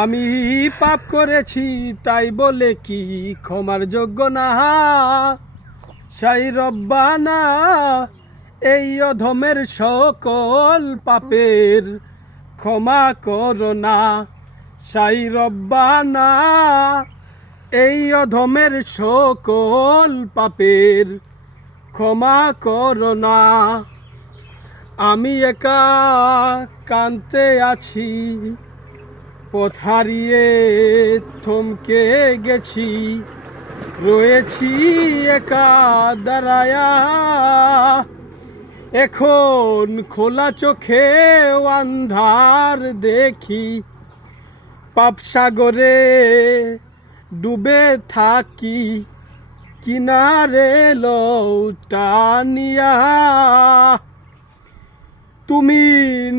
আমি পাপ করেছি তাই বলে কি ক্ষমার যোগ্য না? সাই রব্বানা, এই অধমের সকল পাপের ক্ষমা করো না। সাই রব্বানা, এই অধমের সকল পাপের ক্ষমা করো না। আমি একা কাঁদতে আছি, পথ হারিয়ে থমকে গেছি, রয়েছি একা দাঁড়ায়া। এখন খোলা চোখে আন্ধার দেখি, পাপ সাগরে ডুবে থাকি, কিনারে লৌটানিয়া। তুমি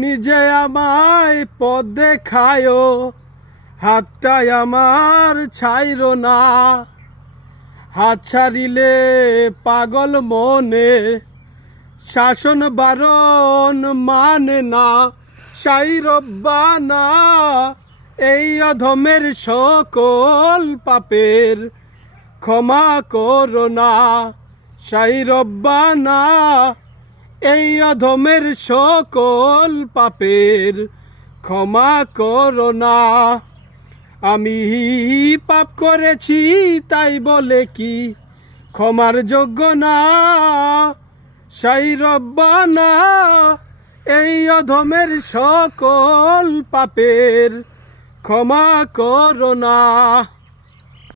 নিজে আমায় পথ দেখায়ো, হাতটাই আমার ছাইরো না। হাত ছাড়িলে পাগল মনে শাসন বারণ মানে না। সাই রব্বানা, এই অধমের সকল পাপের ক্ষমা করো না। সাই রব্বানা, এই অধমের সকল পাপের ক্ষমা করো না। আমি পাপ করেছি তাই বলে কি ক্ষমার যোগ্য না? সাই রব্বানা, এই অধমের সকল পাপের ক্ষমা করো না।